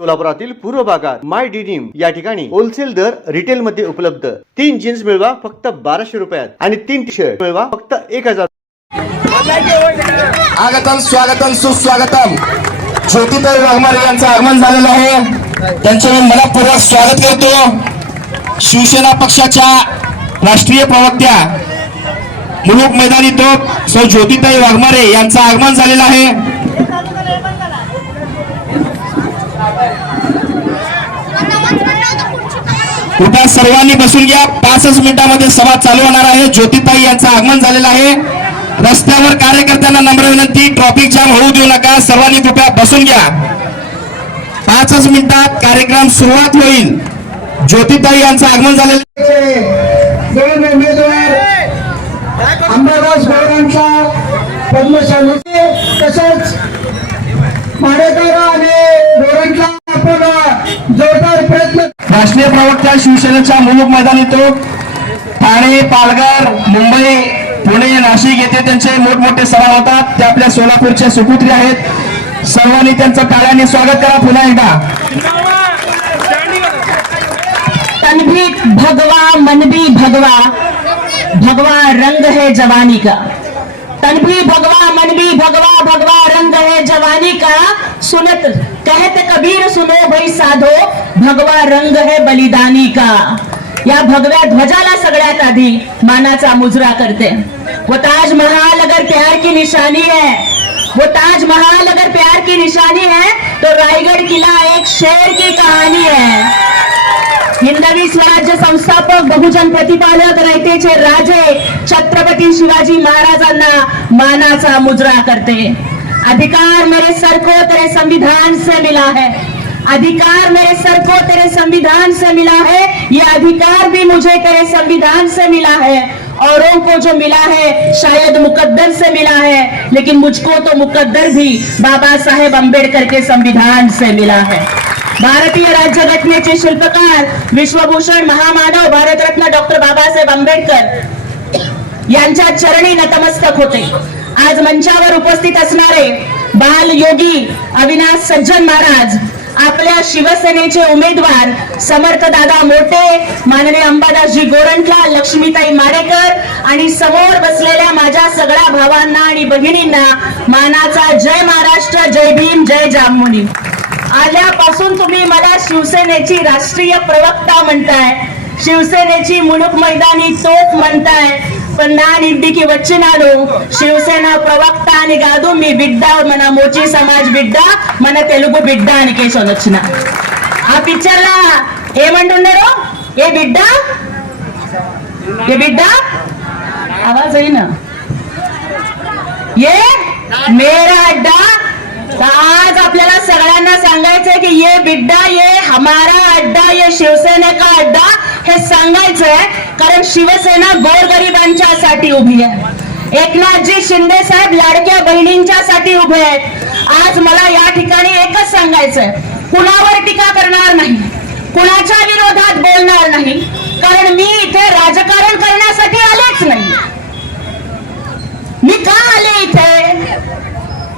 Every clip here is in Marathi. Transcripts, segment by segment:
सोलापुरातील पूर्व भागात माय डिनिम या ठिकाणी होलसेल दर रिटेल मध्ये उपलब्ध। 3 जीन्स मिळवा फक्त 1200 रुपयात आणि 3 टी शर्ट मिळवा फक्त 1000। आगतम स्वागतम सुस्वागतम। ज्योतिताई वाघमारे यांचं आगमन झालेलं आहे, त्यांचे मी मनपूर्वक स्वागत करतो। शिवसेना पक्षाच्या राष्ट्रीय प्रवक्त्या मुलुक मैदानी तोप सौ ज्योतिताई वाघमारे यांचं आगमन झालेलं आहे। कृपया सर्वांनी बसून घ्या, 5 मिनिटांमध्ये सभा चालू होणार आहे। ज्योतिताई यांचं आगमन झालेलं आहे। रस्त्यावर कार्यकर्त्यांना नम्र विनंती, ट्रॅफिक जाम होऊ देऊ नका, सर्वांनी कृपया बसून घ्या। 5 मिनिटात कार्यक्रम सुरुवात होईल। ज्योतिताई यांचं आगमन झालेलं आहे। दोन उमेदवार अंबादास गौरांचा पद्मशाली तसेच माडेकर आणि गौरांचा आपण जोरदार प्रयत्न। राष्ट्रीय प्रवक्त्या शिवसेनेच्या मुलुक मैदानी तोप ठाणे, पालघर, मुंबई, पुणे, नाशिक येथे त्यांचे मोठमोठे सभा होतात। ते आपल्या सोलापूरचे सुपुत्री आहेत। सर्वांनी त्यांचं टाळ्यांनी स्वागत करा पुन्हा एकदा। तन भी भगवा मन भी भगवा, भगवा रंग है जवानी का। तन भी भगवा मन भी भगवा, भगवा रंग है जवानी का। सुनत कहते कबीर सुनो भाई साधो, भगवा रंग है बलिदानी का। या भगव्या ध्वजाला सगळ्यात आधी मानाचा मुजरा करते। वो ताजमहल अगर प्यार की निशानी है, वो ताजमहल अगर प्यार की निशानी है, तो रायगढ़ किला एक शेर की कहानी है। हिंदवी स्वराज्य संस्थापक, बहुजन प्रतिपादक, रयतेचे राजे छत्रपती शिवाजी महाराजांना मानाचा मुजरा करते। अधिकार मेरे सर को तेरे संविधान से मिला है, अधिकार मेरे सर को तेरे संविधान से मिला है, ये अधिकार भी मुझे तेरे संविधान से मिला है। औरों को जो मिला है शायद मुकद्दर से मिला है, लेकिन मुझको तो मुकद्दर भी बाबा साहेब अंबेडकर के संविधान से मिला है। भारतीय राज्यघटनेचे शिल्पकार, विश्वभूषण महामानव भारतरत्न डॉक्टर बाबासाहेब आंबेडकर यांच्या चरणी नतमस्तक होते। आज मंचावर उपस्थित असणारे बाल योगी अविनाश सज्जन महाराज, आपल्या शिवसेनेचे उमेदवार समर्थ दादा मोठे, माननीय अंबादासजी गोरंट्याल, लक्ष्मीताई माडेकर आणि समोर बसलेल्या माझ्या सगळ्या भावांना आणि भगिनींना मानाचा जय महाराष्ट्र, जय भीम, जय जाममुनी। आल्यापासून तुम्ही मला शिवसेनेची राष्ट्रीय प्रवक्ता म्हणताय, शिवसेनेची मुलुक मैदानी तोप म्हणताय, पण ನಾನು ಇಂಡಿಗೆ వచ్చి ನಾನು ಶಿವಸೇನಾ ప్రవక్త అని కాదు, మీ బిడ్డ మన మోచి సమాజ్ బిడ్డ, మన తెలుగు బిడ్డ అని కేసొని వచ్చిన। ఆ పిక్చర్ లా ఏమంటున్నారు, ఏ బిడ్డ, ఏ బిడ్డ, आवाज आहे ना, ये मेरा अड्डा। आज आपल्याला सगळ्यांना सांगायचंय की ये बिड्डा, ये हमारा अड्डा, ये शिवसेने का अड्डा हे सांगायचंय, कारण शिवसेना गोरगरिबांच्यासाठी उभी आहे। एकनाथजी शिंदे साहेब लाडक्या बहिणींच्यासाठी उभे आहेत। आज मला या ठिकाणी एकच सांगायचंय, कुणावर टीका करणार नाही, कुणाच्या विरोधात बोलणार नाही, कारण मी इथे राजकारण करण्यासाठी आलेच नाही। मी का आले इथे,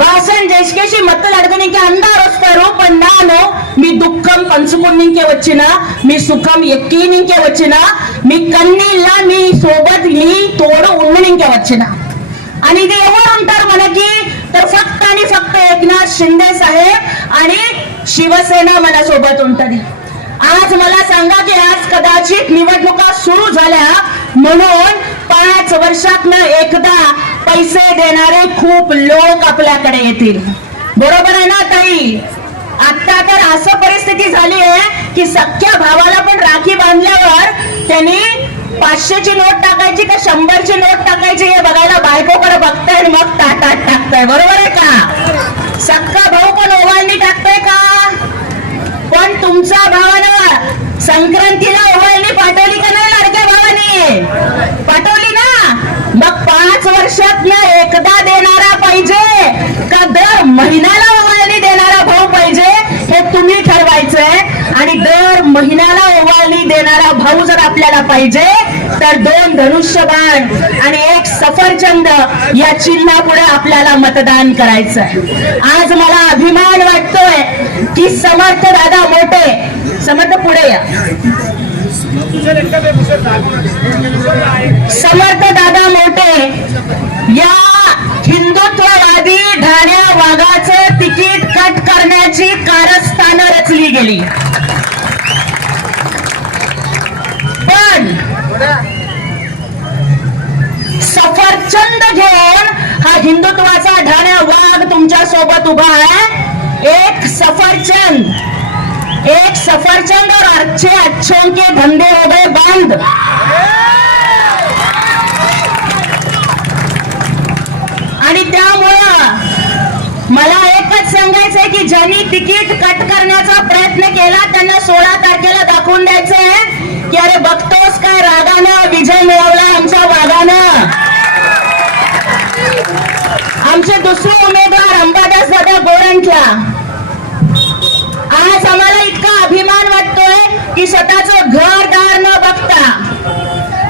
భాషण జేసుకేసి మత్తలు అడగడానికి అందరూ వస్తారు, पण ನಾನು మీ దుఃఖం పంచుకోనికే వచ్చిన, మీ సుఖం ఎక్కినికే వచ్చిన, మీ కన్నీళ్ళ మీ सोबत मी తోడు ఉండనికే వచ్చిన। आणि ते ఎవరు ఉంటారు మనకి, तर फक्त आणि फक्त एकनाथ शिंदे साहेब आणि शिवसेना मला सोबत ఉంటది। आज मला सांगा की आज कदाचित निवडणुका सुरू झाल्या म्हणून 5 वर्षातनं एकदा पैसे देणारे खूप लोक आपल्याकडे येतील, बरोबर आहे ना ताई? आता तर असं परिस्थिती झाली आहे की सख्या भावाला पण राखी बांधल्यावर त्यांनी 500ची नोट टाकायची का 100ची नोट टाकायची हे बघायला बायकोकडे बघताय आणि मग ताटात टाकताय, बरोबर आहे का? सख्खा भाऊ पण ओवाळणी टाकताय का? पण तुमच्या भावानं संक्रांतीला ओवाळणी पाठवली का नाही? लाडक्या भावानी पाठवली ना? मग 5 वर्षातनं एकदा देणारा पाहिजे का दर महिन्याला ओवाळणी देणारा भाऊ पाहिजे, हे तुम्ही ठरवायचंय। आणि दर महिन्याला ओवाळणी देणारा भाऊ जर आपल्याला पाहिजे तर 2 धनुष्यबाण आणि 1 सफरचंद या चिन्हापुढे आपल्याला मतदान करायचं आहे. आज मला अभिमान वाटतोय की समर्थ दादा मोठे, समर्थ पुढे या, समर्थ दादा मोठे या हिंदुत्ववादी ढाण्या वाघाचं तिकीट कट करण्याची कारस्थानं रचली गेली. पण सफरचंद घेऊन हा हिंदुत्वाचा ढाण्या वाघ तुमच्या सोबत उभा आहे. एक सफरचंद और अच्छों के धंधे हो गए बंद. आणि त्यामुळं मला एकच सांगायचंय की ज्यांनी तिकीट कट करण्याचा प्रयत्न केला त्यांना 16 तारखेला दाखवून द्यायचंय की अरे बघतोस काय रागानं विजय मिळवला आमच्या वाघानं. आमचे दुसरे उमेदवार अंबादास दादा गोरंट्याल, आज आम्हाला इतका अभिमान वाटतोय की स्वतःचं घरदार न बघता,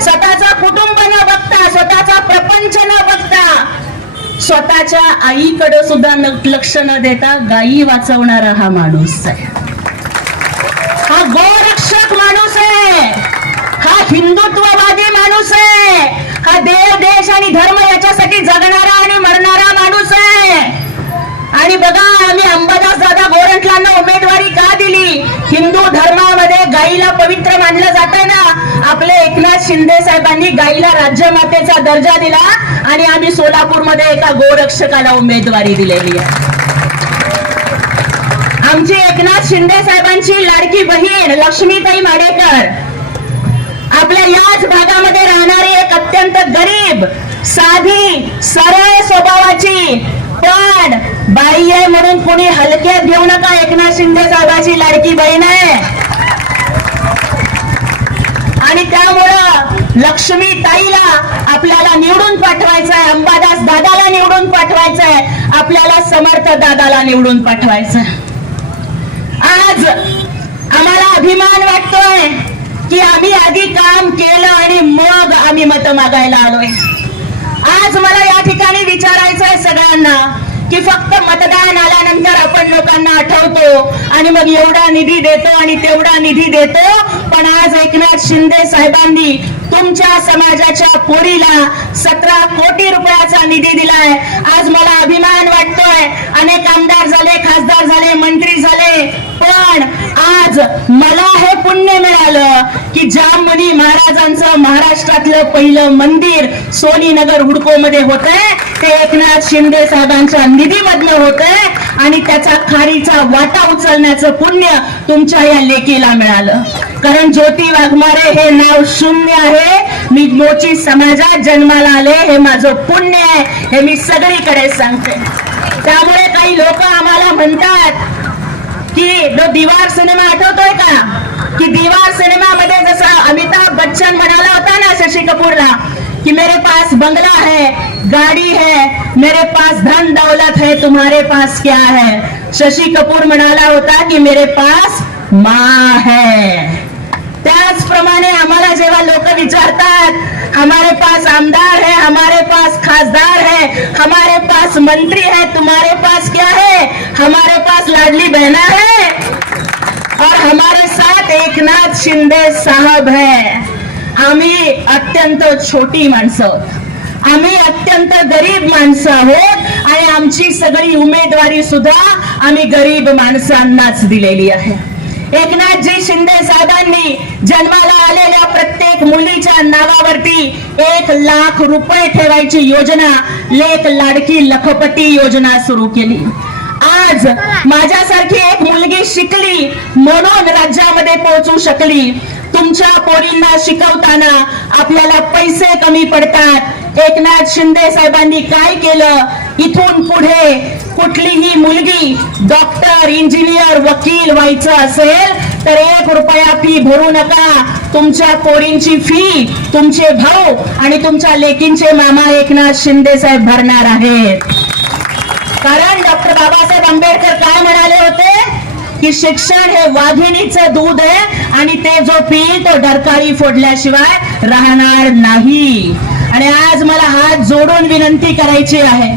स्वतःचं कुटुंब न बघता, स्वतःचा प्रपंच न बघता, स्वतःच्या आईकडे सुद्धा लक्ष न देता गायी वाचवणारा हा माणूस आहे. हा गोरक्षक माणूस आहे, हा हिंदुत्ववादी माणूस आहे, हा देव देश आणि धर्म याच्यासाठी जगणारा आणि मरणारा माणूस आहे. आणि बघा आम्ही अंबादास दादा गोरंट्यालांना उमेदवारी का दिली? हिंदू धर्मामध्ये गाईला पवित्र मानलं जातं ना. आपले एकनाथ शिंदे साहेबांनी गाईला राज्यमातेचा दर्जा दिला आणि आम्ही सोलापूरमध्ये एका गोरक्षकाला उमेदवारी दिलेली आहे. आमची एकनाथ शिंदे साहेबांची लाडकी बहीण लक्ष्मीताई माडेकर आपल्या याच भागामध्ये राहणारी एक अत्यंत गरीब, साधी, सरळ स्वभावाची, पण बाई आहे म्हणून कोणी हलक्यात घेऊ नका, एकनाथ शिंदे साहेबांची लाडकी बहीण आहे. आणि त्यामुळं लक्ष्मी ताईला आपल्याला निवडून पाठवायचं आहे, अंबादास दादाला निवडून पाठवायचं आहे, आपल्याला समर्थ दादाला निवडून पाठवायचं आहे. आज आम्हाला अभिमान वाटतोय की आम्ही आधी काम केलं आणि मग आम्ही मत मागायला आलोय. आज मला या ठिकाणी विचारायचं आहे सगळ्यांना की फक्त मतदान आल्यानंतर आपण लोकांना आठवतो आणि मग एवढा निधी देतो आणि तेवढा निधी देतो, पण आज एकनाथ शिंदे साहेबांनी तुमच्या समाजाच्या पोरीला 17 कोटी रुपयाचा निधी दिलाय. आज मला अभिमान वाटतोय, अनेक आमदार झाले, खासदार झाले, मंत्री झाले, पण आज मला हे पुण्य मिळालं की जाममणी महाराजांचं महाराष्ट्रातलं पहिलं मंदिर सोनीनगर हुडको मध्ये होतंय, ते एकनाथ शिंदे साहेबांच्या निधीमधनं होतंय आणि त्याचा खारीचा वाटा उचलण्याचं पुण्य तुमच्या या लेकीला मिळालं. कारण ज्योती वाघमारे हे नाव शून्य आहे, मी मोची समाजात जन्माला आले, हे माझं पुण्य आहे, हे मी सगळीकडे सांगते. त्यामुळे काही लोक आम्हाला म्हणतात की दीवार सिनेमा आठवतोय का, की दीवार सिनेमामध्ये जसा अमिताभ बच्चन म्हणाला होता ना शशि कपूरला कि मेरे पास बंगला है, गाड़ी है, मेरे पास धन दौलत है, तुम्हारे पास क्या है? शशि कपूर म्हणाला होता की मेरे पास माँ है. त्याचप्रमाणे आम्हाला जेव्हा लोक विचारतात हमारे पास आमदार है, हमारे पास खासदार है, हमारे पास मंत्री है, तुम्हारे पास क्या है? हमारे पास लाडली बहना है और हमारे साथ एकनाथ शिंदे साहब है. आम्ही अत्यंत छोटी माणसं आहोत, आम्ही अत्यंत गरीब माणसं आहोत आणि आमची सगळी उमेदवारी सुद्धा आम्ही गरीब माणसांनाच दिलेली आहे. एकनाथजी शिंदे साहेबांनी जन्माला आलेल्या प्रत्येक मुलीच्या नावावरती 1 लाख रुपये ठेवायची योजना, लेक लाडकी लखपती योजना सुरू केली. आज माझ्यासारखी एक मुलगी शिकली म्हणून राज्यामध्ये पोहोचू शकली. तुमच्या पोरींना शिकवताना आपल्याला पैसे कमी पडतात. एकनाथ शिंदे साहेबांनी काय केलं, इथून पुढे कुठलीही मुलगी डॉक्टर, इंजिनियर, वकील व्हायचं असेल तर 1 रुपया फी भरू नका. तुमच्या पोरींची फी तुमचे भाऊ आणि तुमच्या लेकींचे मामा एकनाथ शिंदे साहेब भरणार आहेत. कारण डॉक्टर बाबासाहेब आंबेडकर काय म्हणाले होते की शिक्षण हे वाघिणीचं दूध आहे आणि ते जो पिईल तो डरकाळी फोडल्याशिवाय राहणार नाही. आणि आज मला हात जोडून विनंती करायची आहे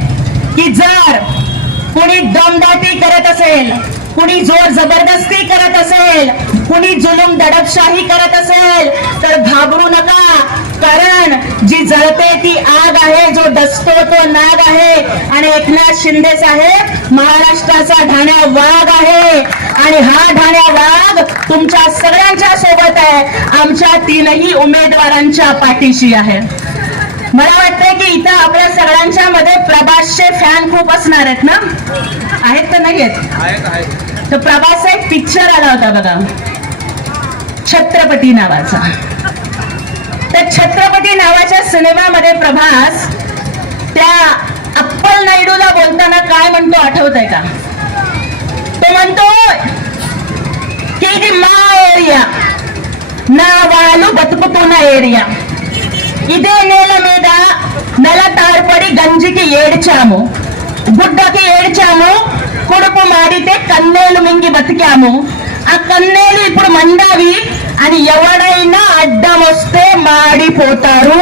की जर कुणी दमदाटी करत असेल, कुणी जोर जबरदस्ती करत असेल, कुणी जुलूम दडपशाही करत असेल तर घाबरू नका, कारण जी जळते ती आग आहे, जो डसतो तो नाग आहे. आणि एकनाथ शिंदे साहेब महाराष्ट्राचा ढाण्या वाघ आहे आणि हा ढाण्या वाघ तुमच्या सगळ्यांच्या सोबत आहे, आमच्या तीनही उमेदवारांच्या पाठीशी आहे. मला वाटतंय की इथं आपल्या सगळ्यांच्या मध्ये प्रभासचे फॅन खूप असणार आहेत ना? आहेत तर नाही आहेत? तर प्रभासचा एक पिक्चर आला होता बघा, छत्रपती नावाचा. त्या छत्रपती नावाच्या सिनेमामध्ये प्रभास त्या अप्पल नायडूला बोलताना काय म्हणतो आठवतंय का? तो म्हणतो की ఇది మా ఏరియా, నా వాళ్ళు బతుకుతున్న ఏరియా, ఇదే నేల మీద నెల తార్పడి గంజికి ఏడ్చాము, గుడ్డకి ఏడ్చాము, కొడుకు మాడితే కన్నేలు మింగి బతికాము, ఆ కన్నేలు ఇప్పుడు మండావి అని ఎవడైనా అడ్డం వస్తే మాడిపోతారు.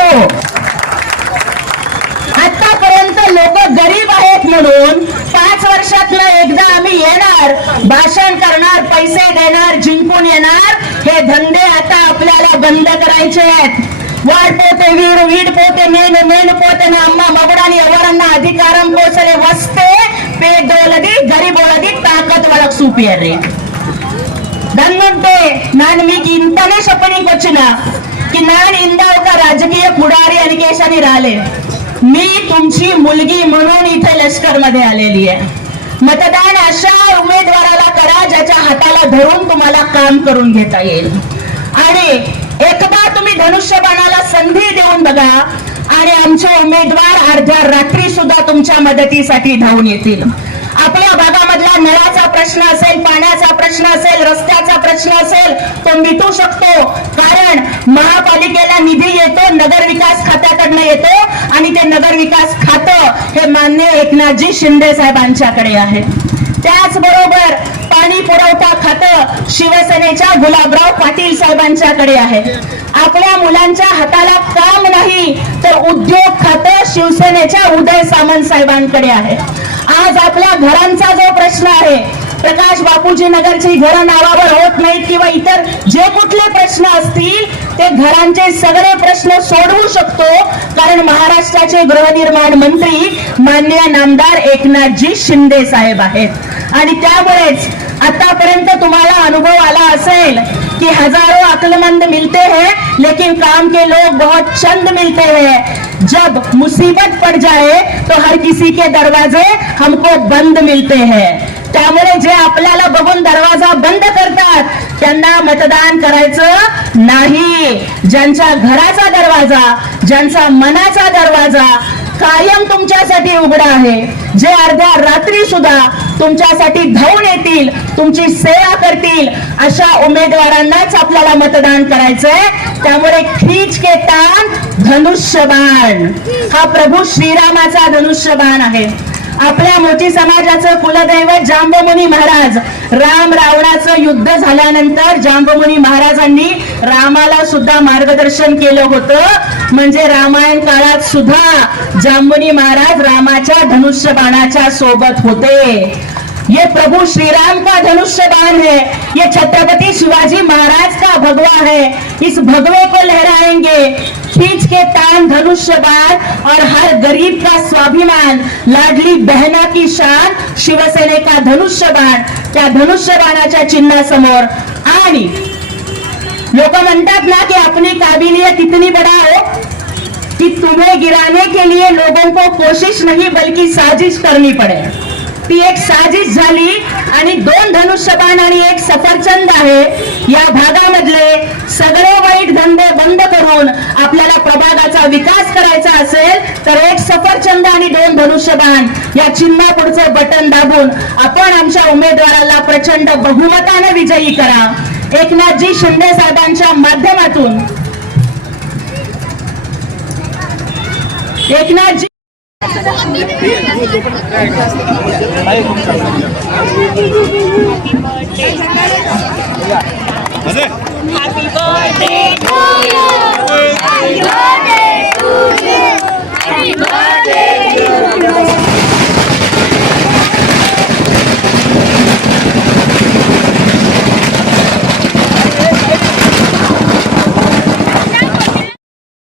आतापर्यंत लोक गरीब आहेत म्हणून 5 वर्षातनं एकदा आम्ही येणार, भाषण करणार, पैसे देणार, जिंकून येणार. हे धंदे आता आपल्याला बंद करायचे आहेत. వాడిపోతే వీడు, వీడిపోతే నేను పోతే అమ్మ మగడాని ఎవరన్నా అధికారం కోసలే వస్తే పేదోళ్ళది గరీబోళ్ళది తాకత్ వాళ్ళకు చూపియర్రి. దన్నుంటే ನಾನು మీకు ఇంతనే చెప్పనీకి వచ్చిన की ನಾನು इंदा ఒక राजकीय पुढारी आणि केशाने राहिले. मी तुमची मुलगी म्हणून इथे लष्कर मध्ये आलेली आहे. मतदान अशा उमेदवाराला करा ज्याच्या हाताला धरून तुम्हाला काम करून घेता येईल. आणि एकदा तुम्ही धनुष्यबाणाला संधी देऊन बघा आणि आमचे उमेदवार अर्ध्या रात्री सुद्धा तुमच्या मदतीसाठी धावून येतील. आपल्या भागामधला नळाचा प्रश्न असेल, पाण्याचा प्रश्न असेल, रस्त्याचा प्रश्न असेल, तो मिटू शकतो. कारण महापालिकेला निधी येतो, नगर विकास खात्याकडनं येतो आणि ते नगर विकास खातं हे मान्य एकनाथजी शिंदे साहेबांच्याकडे आहे. त्याचबरोबर पाणी पुरवठा खातं शिवसेनेच्या गुलाबराव पाटील साहेबांच्याकडे आहे. आपल्या मुलांच्या हाताला काम नाही तर उद्योग खातं शिवसेनेच्या उदय सामंत साहेबांकडे आहे. आज आपल्या घरांचा जो प्रश्न आहे, प्रकाश बापूजी नगरची घरं नावावर होत नाहीत किंवा इतर जे कुठले प्रश्न असतील ते घरांचे सगळे प्रश्न सोडवू शकतो, कारण महाराष्ट्राचे गृहनिर्माण मंत्री माननीय नामदार एकनाथजी शिंदे साहेब आहेत. आणि त्यामुळेच आतापर्यंत तुम्हाला अनुभव आला असेल कि हजारों अक्लमंद मिलते हैं लेकिन काम के लोग बहुत चंद मिलते हैं. जब मुसीबत पड़ जाए तो हर किसी के दरवाजे हमको बंद मिलते हैं. त्यामुळे जे आपल्याला बघून दरवाजा बंद करतात त्यांना मतदान करायचं नाही. ज्यांच्या घराचा दरवाजा, ज्यांचा मनाचा दरवाजा कायम तुमच्यासाठी उघडा आहे, जे अर्ध्या रात्री सुद्धा तुमच्यासाठी धावून येतील, तुमची सेवा करतील, अशा उमेदवारांनाच आपल्याला मतदान करायचंय. त्यामुळे खींच के तान धनुष्यबाण हा प्रभू श्रीरामाचा धनुष्यबाण आहे. आपल्या मोठी समाजाचं कुलदैवत जांबमुनी महाराज, राम रावणाचं युद्ध झाल्यानंतर जांबमुनी महाराजांनी रामाला सुद्धा मार्गदर्शन केलं होतं. म्हणजे रामायण काळात सुद्धा जांबुनी महाराज रामाच्या धनुष्यबाणाच्या सोबत होते. ये प्रभु श्री राम का धनुष्य बाण है, ये छत्रपति शिवाजी महाराज का भगवा है. इस भगवे को लहराएंगे, खींच के तान धनुष्य बाण और हर गरीब का स्वाभिमान, लाडली बहना की शान, शिवसेने का धनुष्य बाण. त्या धनुष्य बाणाच्या चिन्हासमोर आणि लोग म्हणतात ना कि अपनी काबिलियत इतनी बड़ा हो कि तुम्हें गिराने के लिए लोगों को कोशिश नहीं बल्कि साजिश करनी पड़े. ती एक साजिश झाली आणि 2 धनुष्यबाण आणि 1 सफरचंद आहे. या भागामधले सगळे वाईट धंदे बंद करून आपल्याला प्रभागाचा विकास करायचा असेल तर 1 सफरचंद आणि 2 धनुष्यबाण या चिन्हापुढचं बटन दाबून आपण आमच्या उमेदवाराला प्रचंड बहुमताने विजयी करा. एकनाथजी शिंदे साहेबांच्या माध्यमातून एकनाथजी Happy birthday to you. Happy birthday to you. Happy birthday.